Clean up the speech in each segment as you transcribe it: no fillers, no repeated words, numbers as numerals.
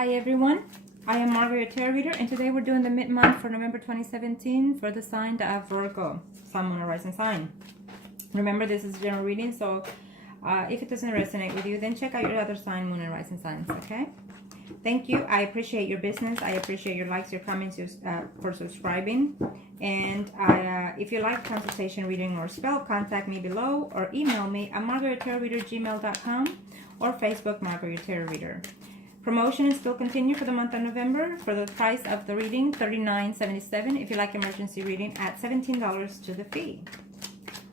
Hi everyone, I am Margourtarotreader, and today we're doing the mid-month for November 2017 for the sign of Virgo, Sun, Moon, or Rising sign. Remember, this is general reading, so if it doesn't resonate with you, then check out your other sign, Moon, and Rising signs, okay? Thank you. I appreciate your business. I appreciate your likes, your comments, for subscribing. And if you like consultation, reading, or spell, contact me below or email me at margourtarotreader@gmail.com or Facebook Margourtarotreader. Promotion is still continue for the month of November. For the price of the reading, $39.77. If you like emergency reading, add $17 to the fee.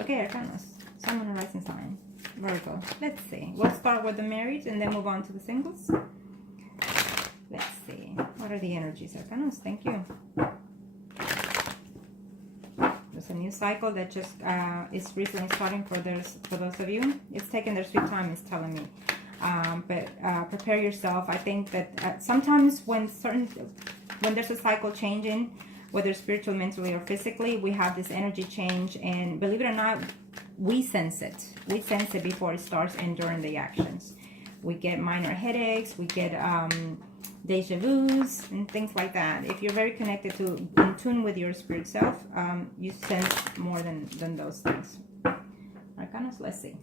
Okay, Arcanos. Sun, Moon, and Rising sign. Virgo. Let's see. We'll start with the married and then move on to the singles. Let's see. What are the energies, Arcanos? Thank you. There's a new cycle that just is recently starting for those of you. It's taking their sweet time, it's telling me. But prepare yourself. I think that sometimes when there's a cycle changing, whether spiritual, mentally, or physically, we have this energy change, and believe it or not, we sense it. We sense it before it starts and during the actions. We get minor headaches, we get deja vus and things like that. If you're very connected to, in tune with your spirit self, you sense more than those things. Arcanos, let's see.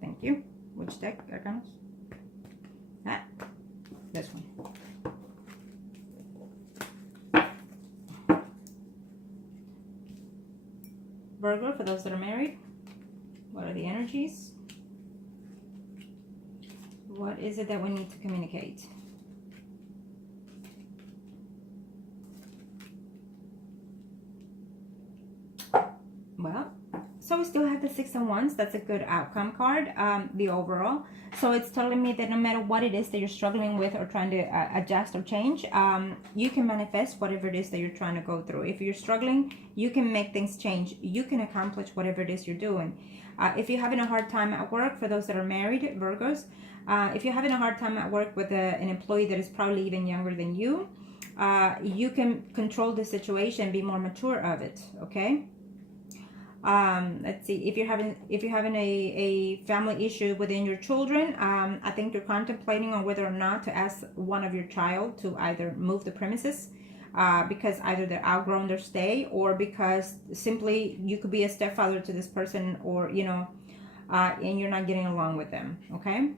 Thank you. Which deck, Arcanos? Ah, this one. Virgo, for those that are married, what are the energies? What is it that we need to communicate? Well, so we still have the Six of Wands. That's a good outcome card, the overall. So it's telling me that no matter what it is that you're struggling with or trying to adjust or change, you can manifest whatever it is that you're trying to go through. If you're struggling, you can make things change. You can accomplish whatever it is you're doing. If you're having a hard time at work, for those that are married, Virgos, if you're having a hard time at work with an employee that is probably even younger than you, you can control the situation, be more mature of it, okay? Let's see, if you're having a family issue within your children, I think you're contemplating on whether or not to ask one of your child to either move the premises, because either they're outgrown their stay, or because simply you could be a stepfather to this person, or and you're not getting along with them, okay?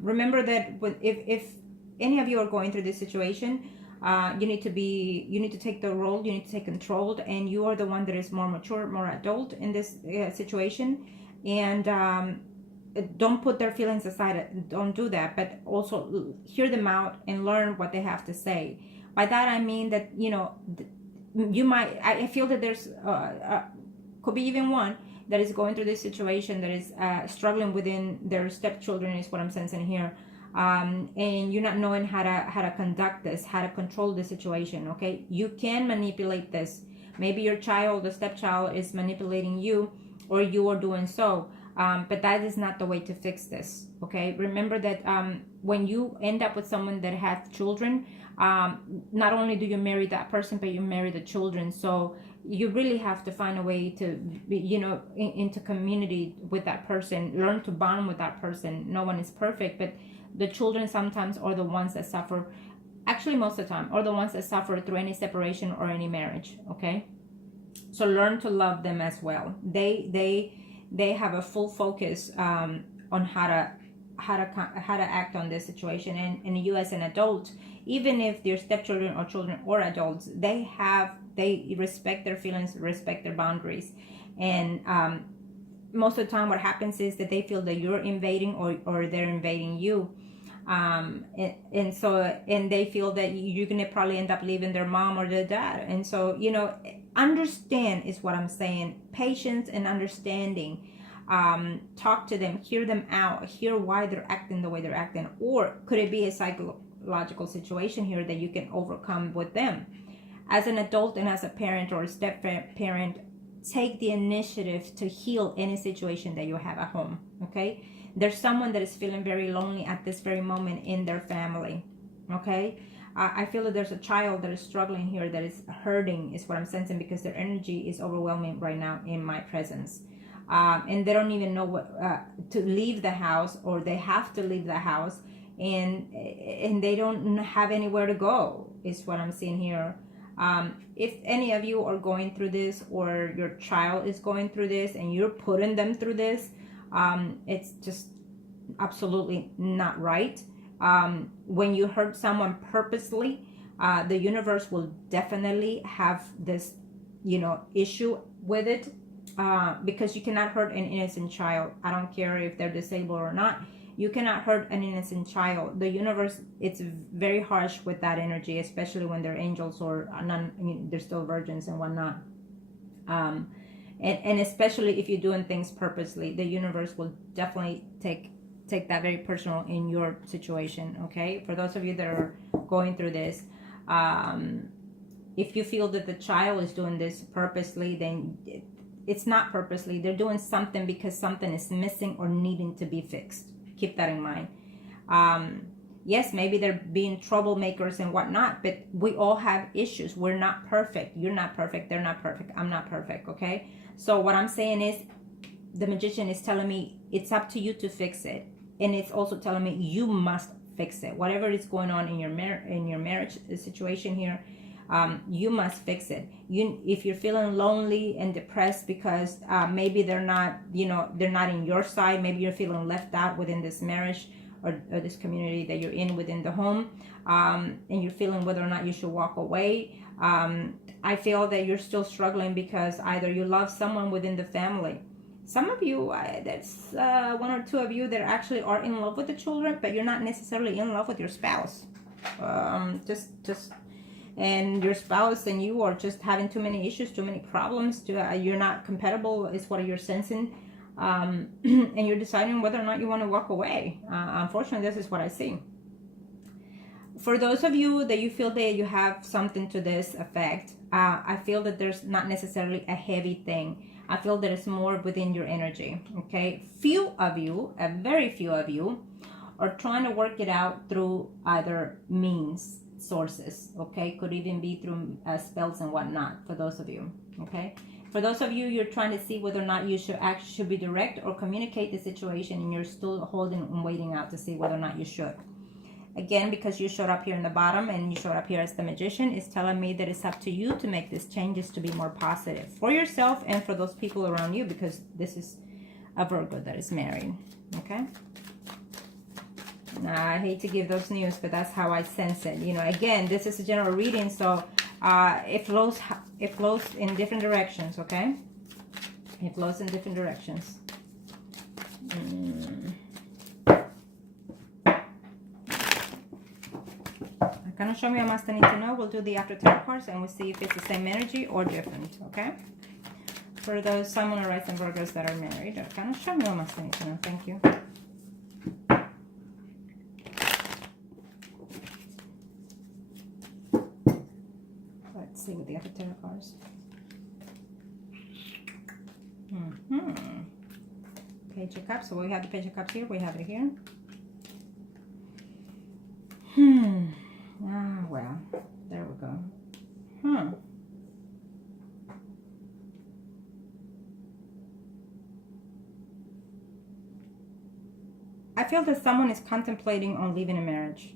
Remember that if any of you are going through this situation, you need to take the role, you need to take control, and you are the one that is more mature, more adult in this situation. And don't put their feelings aside, don't do that, but also hear them out and learn what they have to say. By that I mean that, you might, I feel that there's could be even one that is going through this situation, that is struggling within their stepchildren, is what I'm sensing here. And you're not knowing how to conduct this, how to control the situation, okay? You can manipulate this. Maybe your child, the stepchild, is manipulating you, or you are doing so, but that is not the way to fix this, okay? Remember that when you end up with someone that has children, not only do you marry that person, but you marry the children. So you really have to find a way to be, into community with that person, learn to bond with that person. No one is perfect, but the children sometimes are the ones that suffer, actually most of the time, are the ones that suffer through any separation or any marriage, okay? So learn to love them as well. They have a full focus on how to act on this situation. And you as an adult, even if they're stepchildren or children or adults, they respect their feelings, respect their boundaries. And most of the time what happens is that they feel that you're invading or they're invading you. And they feel that you're gonna probably end up leaving their mom or their dad. And so, understand is what I'm saying. Patience and understanding. Talk to them, hear them out, hear why they're acting the way they're acting. Or could it be a psychological situation here that you can overcome with them? As an adult and as a parent or a step parent, take the initiative to heal any situation that you have at home, okay? There's someone that is feeling very lonely at this very moment in their family, okay? I feel that there's a child that is struggling here, that is hurting, is what I'm sensing, because their energy is overwhelming right now in my presence. And they don't even know what to leave the house, or they have to leave the house, and they don't have anywhere to go, is what I'm seeing here. If any of you are going through this, or your child is going through this and you're putting them through this, it's just absolutely not right. When you hurt someone purposely, the universe will definitely have this, issue with it, because you cannot hurt an innocent child. I don't care if they're disabled or not. You cannot hurt an innocent child. The universe, it's very harsh with that energy, especially when they're angels or non, they're still virgins and whatnot. And especially if you're doing things purposely, the universe will definitely take that very personal in your situation. Okay, for those of you that are going through this, if you feel that the child is doing this purposely, then it's not purposely. They're doing something because something is missing or needing to be fixed. Keep that in mind. Yes, maybe they're being troublemakers and whatnot, but we all have issues. We're not perfect. You're not perfect. They're not perfect. I'm not perfect. Okay. So what I'm saying is, the magician is telling me it's up to you to fix it, and it's also telling me you must fix it. Whatever is going on in your marriage situation here, you must fix it. If you're feeling lonely and depressed because maybe they're not in your side, maybe you're feeling left out within this marriage or this community that you're in within the home, and you're feeling whether or not you should walk away. I feel that you're still struggling because either you love someone within the family. Some of you, that's one or two of you that actually are in love with the children, but you're not necessarily in love with your spouse. And your spouse and you are just having too many issues, too many problems. You're not compatible is what you're sensing, and you're deciding whether or not you want to walk away. Unfortunately, this is what I see. For those of you that you feel that you have something to this effect, I feel that there's not necessarily a heavy thing. I feel that it's more within your energy. Okay, few of you, a very few of you, are trying to work it out through either means, sources. Okay, could even be through spells and whatnot. For those of you, okay, for those of you, you're trying to see whether or not you should be direct or communicate the situation, and you're still holding and waiting out to see whether or not you should. Again, because you showed up here in the bottom and you showed up here as the magician, is telling me that it's up to you to make these changes to be more positive for yourself and for those people around you, because this is a Virgo that is married. Okay. Now, I hate to give those news, but that's how I sense it. Again, this is a general reading, so it flows in different directions. Okay, it flows in different directions. Kind of show me what I must need to know. We'll do the after tarot cards and we'll see if it's the same energy or different. Okay, for those Sun, Moon, Rising Virgos that are married, kind of show me what I must need to know. Thank you. Let's see with the after tarot cards. Page of Cups. So we have the Page of Cups here. We have it here. Well, there we go. I feel that someone is contemplating on leaving a marriage.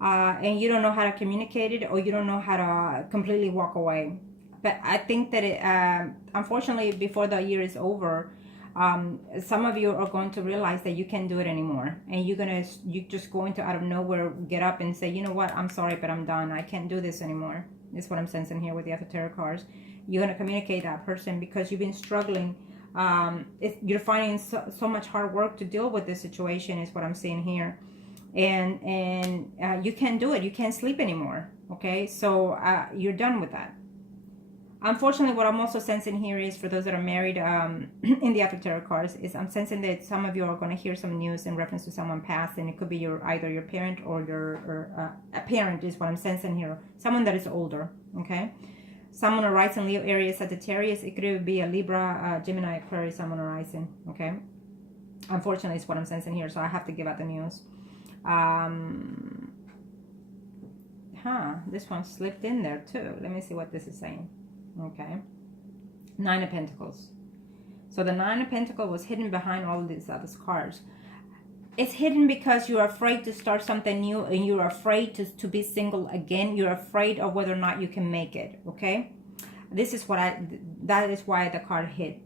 And you don't know how to communicate it, or you don't know how to completely walk away. But I think that unfortunately, before the year is over, some of you are going to realize that you can't do it anymore, and you're just going to out of nowhere get up and say, you know what, I'm sorry, but I'm done. I can't do this anymore. That's what I'm sensing here with the after tarot cards. You're going to communicate that person because you've been struggling. You're finding so much hard work to deal with this situation is what I'm seeing here, and you can't do it. You can't sleep anymore. Okay, so you're done with that. Unfortunately, what I'm also sensing here is for those that are married in the after tarot cards, is I'm sensing that some of you are going to hear some news in reference to someone passed, and it could be either your parent or a parent is what I'm sensing here. Someone that is older, okay? Someone or Rising Leo, Aries, Sagittarius. It could be a Libra, Gemini, Aquarius, someone or Rising, okay? Unfortunately, it's what I'm sensing here, so I have to give out the news. This one slipped in there too. Let me see what this is saying. Okay, 9 of Pentacles. So the 9 of Pentacles was hidden behind all of these other cards. it's hidden because you're afraid to start something new, and you're afraid to be single again. You're afraid of whether or not you can make it, okay? This is what that is why the card hit.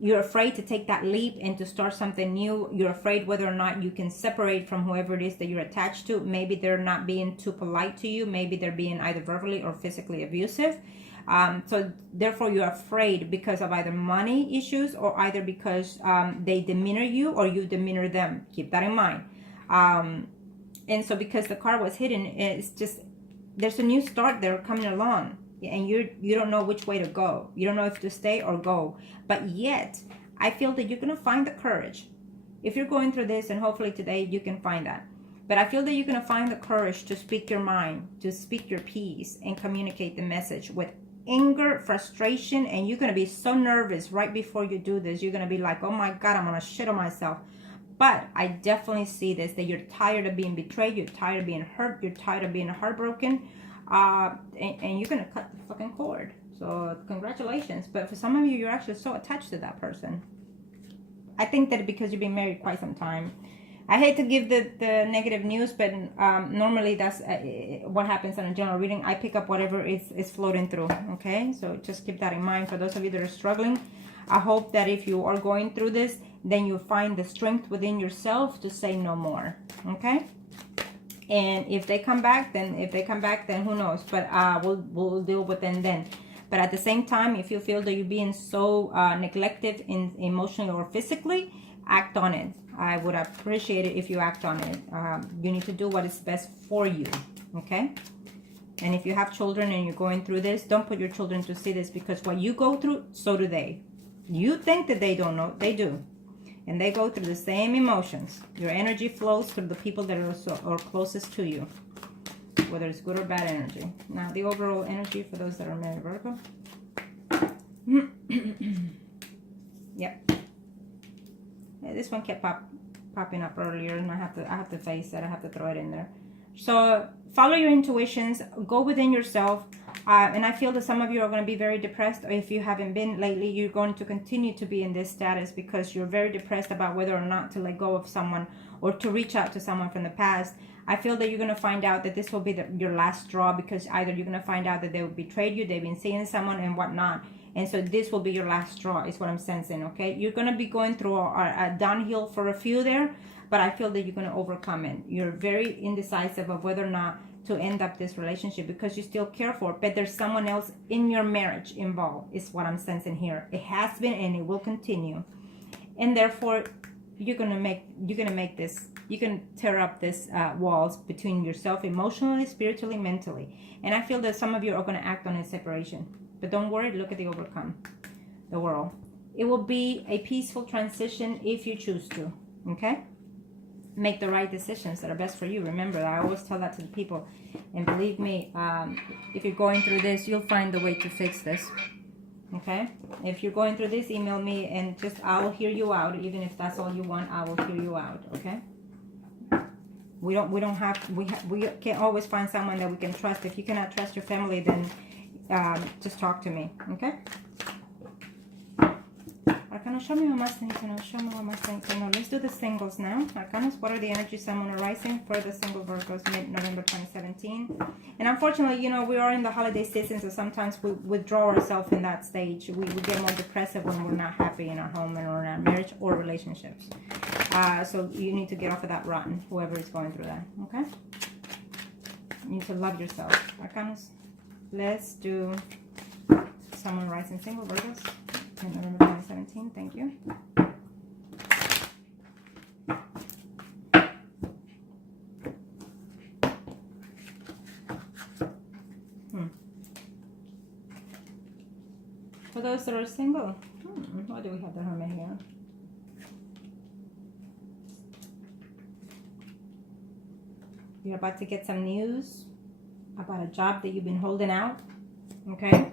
You're afraid to take that leap and to start something new. You're afraid whether or not you can separate from whoever it is that you're attached to. Maybe they're not being too polite to you. Maybe they're being either verbally or physically abusive. So therefore you're afraid because of either money issues, or either because they demeanor you or you demeanor them. Keep that in mind. And so because the card was hidden, it's just, there's a new start there coming along, and you don't know which way to go. You don't know if to stay or go. But yet, I feel that you're going to find the courage. If you're going through this, and hopefully today you can find that. But I feel that you're going to find the courage to speak your mind, to speak your piece, and communicate the message with anger, frustration, and you're going to be so nervous right before you do this. You're going to be like, oh my God, I'm going to shit on myself. But I definitely see this, that you're tired of being betrayed, you're tired of being hurt, you're tired of being heartbroken, and you're going to cut the fucking cord. So congratulations. But for some of you, you're actually so attached to that person. I think that because you've been married quite some time. I hate to give the negative news, but normally that's what happens on a general reading. I pick up whatever is floating through, okay? So just keep that in mind. For those of you that are struggling, I hope that if you are going through this, then you find the strength within yourself to say no more, okay? And if they come back, then who knows? But we'll deal with them then. But at the same time, if you feel that you're being so neglected emotionally or physically, act on it. I would appreciate it if you act on it. You need to do what is best for you, okay? And if you have children and you're going through this, don't put your children to see this, because what you go through, so do they. You think that they don't know, they do. And they go through the same emotions. Your energy flows through the people that are closest to you, whether it's good or bad energy. Now, the overall energy for those that are married, Virgo. Yep. Yeah, this one kept popping up earlier, and I have to face it. I have to throw it in there. So follow your intuitions, go within yourself, and I feel that some of you are going to be very depressed, or if you haven't been lately, you're going to continue to be in this status because you're very depressed about whether or not to let go of someone or to reach out to someone from the past. I feel that you're going to find out that this will be your last straw, because either you're going to find out that they betrayed you, they've been seeing someone and whatnot. And so this will be your last straw, is what I'm sensing, okay? You're going to be going through a downhill for a few there, but I feel that you're going to overcome it. You're very indecisive of whether or not to end up this relationship because you still care for it, but there's someone else in your marriage involved, is what I'm sensing here. It has been and it will continue. And therefore, you're going to make this, you can tear up this walls between yourself emotionally, spiritually, mentally. And I feel that some of you are going to act on a separation. But don't worry, look at the overcome, the world. It will be a peaceful transition if you choose to, okay? Make the right decisions that are best for you. Remember, I always tell that to the people. And believe me, if you're going through this, you'll find the way to fix this, okay? If you're going through this, email me and I'll hear you out. Even if that's all you want, I will hear you out, okay? We can always find someone that we can trust. If you cannot trust your family, then just talk to me, okay? Arcana, show me what my saints know. Show me what my saints know. Let's do the singles now. Arcanas, what are the energies Sun, Moon, or Rising for the single Virgos mid-November 2017? And unfortunately, you know, we are in the holiday season, so sometimes we withdraw ourselves in that stage. We get more depressive when we're not happy in our home and or in our marriage or relationships. So you need to get off of that rotten, whoever is going through that, okay? You need to love yourself. Arcanas, let's do Sun, Moon, Rising single Virgos. November 2017, thank you. For those that are single, why do we have the Hermit here? You're about to get some news about a job that you've been holding out, okay?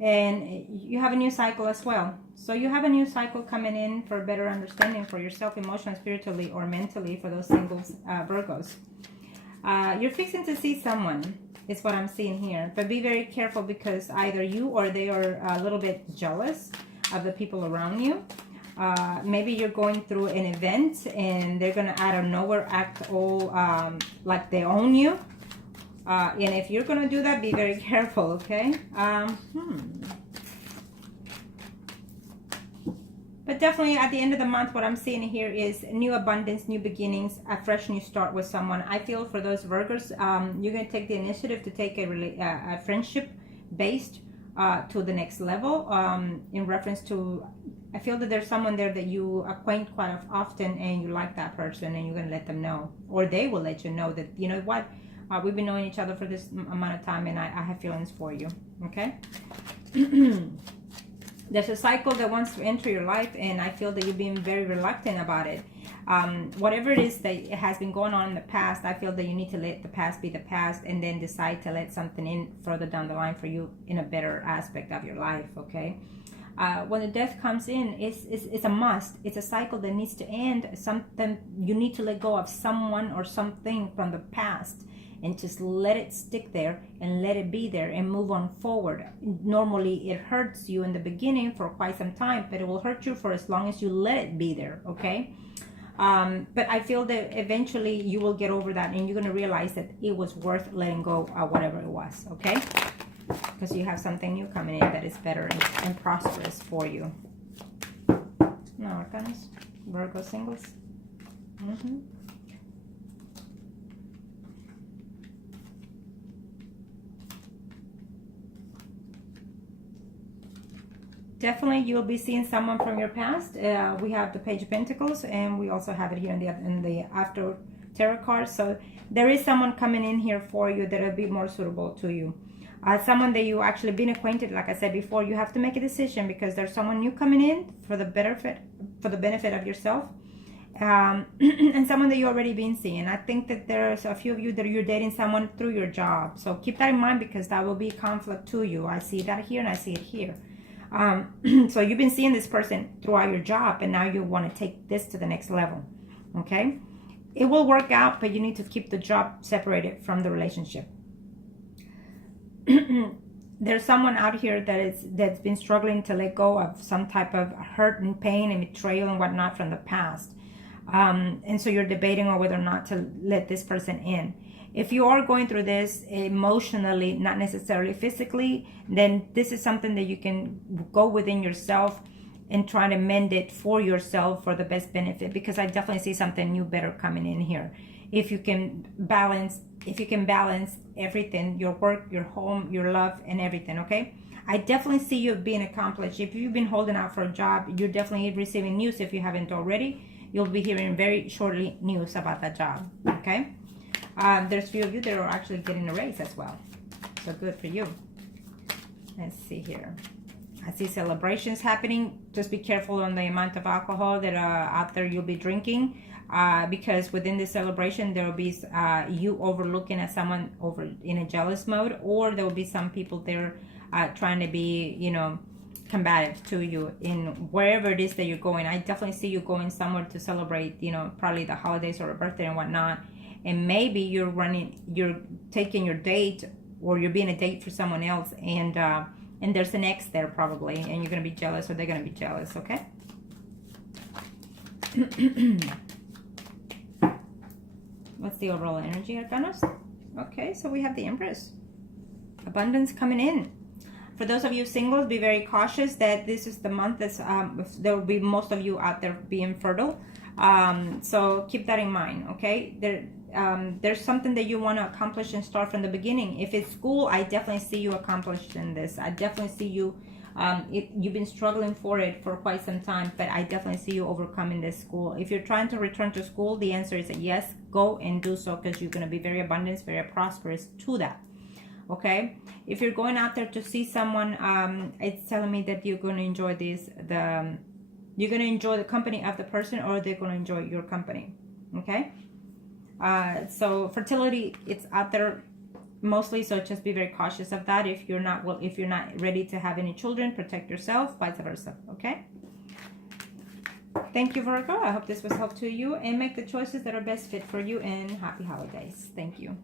And you have a new cycle as well. So you have a new cycle coming in for a better understanding for yourself, emotionally, spiritually, or mentally for those singles, Virgos. You're fixing to see someone, is what I'm seeing here. But be very careful because either you or they are a little bit jealous of the people around you. Maybe you're going through an event and they're going to out of nowhere act all like they own you. And if you're going to do that, be very careful, okay? But definitely at the end of the month, what I'm seeing here is new abundance, new beginnings, a fresh new start with someone. I feel for those Virgos, you're going to take the initiative to take a friendship based to the next level. In reference to, I feel that there's someone there that you acquaint quite often and you like that person and you're going to let them know. Or they will let you know that, you know what, we've been knowing each other for this amount of time and I have feelings for you, okay? There's a cycle that wants to enter your life and I feel that you've been very reluctant about it. Whatever it is that has been going on in the past, I feel that you need to let the past be the past and then decide to let something in further down the line for you in a better aspect of your life, okay? When the death comes in, it's a must. It's a cycle that needs to end. Something you need to let go of someone or something from the past and just let it stick there and let it be there and move on forward. Normally it hurts you in the beginning for quite some time, but it will hurt you for as long as you let it be there, okay? But I feel that eventually you will get over that and you're going to realize that it was worth letting go of whatever it was, okay? Because you have something new coming in that is better and prosperous for you. No, Arcanas, Virgo singles. Definitely you'll be seeing someone from your past. We have the Page of Pentacles and we also have it here in the After Tarot card. So there is someone coming in here for you that will be more suitable to you. Someone that you actually been acquainted, like I said before, you have to make a decision because there's someone new coming in for the benefit of yourself. And someone that you already been seeing. I think that there's a few of you that you're dating someone through your job. So keep that in mind because that will be conflict to you. I see that here and I see it here. So you've been seeing this person throughout your job and now you want to take this to the next level, okay? It will work out, but you need to keep the job separated from the relationship. There's someone out here that's been struggling to let go of some type of hurt and pain and betrayal and whatnot from the past. And so you're debating on whether or not to let this person in. If you are going through this emotionally, not necessarily physically, then this is something that you can go within yourself and try to mend it for yourself for the best benefit, because I definitely see something new better coming in here. If you can balance everything, your work, your home, your love, and everything, okay? I definitely see you being accomplished. If you've been holding out for a job, you're definitely receiving news. If you haven't already, you'll be hearing very shortly news about that job, okay? There's a few of you that are actually getting a raise as well. So good for you. Let's see here. I see celebrations happening. Just be careful on the amount of alcohol that out there you'll be drinking. Because within the celebration, there will be you overlooking at someone over in a jealous mode. Or there will be some people there trying to be, you know, combative to you in wherever it is that you're going. I definitely see you going somewhere to celebrate, you know, probably the holidays or a birthday and whatnot. And maybe you're taking your date or you're being a date for someone else and there's an ex there probably and you're going to be jealous or they're going to be jealous, okay? What's the overall energy, Arcanas? Okay, so we have the Empress. Abundance coming in. For those of you singles, be very cautious that this is the month that's, there will be most of you out there being fertile. So keep that in mind, okay? There's something that you want to accomplish and start from the beginning. If it's school, I definitely see you accomplishing this. I definitely see you, you've been struggling for it for quite some time, but I definitely see you overcoming this school. If you're trying to return to school, the answer is a yes, go and do so because you're going to be very abundant, very prosperous to that. Okay, if you're going out there to see someone, it's telling me that you're going to enjoy this, you're going to enjoy the company of the person or they're going to enjoy your company. Okay, so fertility, it's out there mostly, so just be very cautious of that. If you're not ready to have any children, protect yourself, vice versa. Okay, thank you, Virgo. I hope this was helpful to you and make the choices that are best fit for you, and happy holidays. Thank you.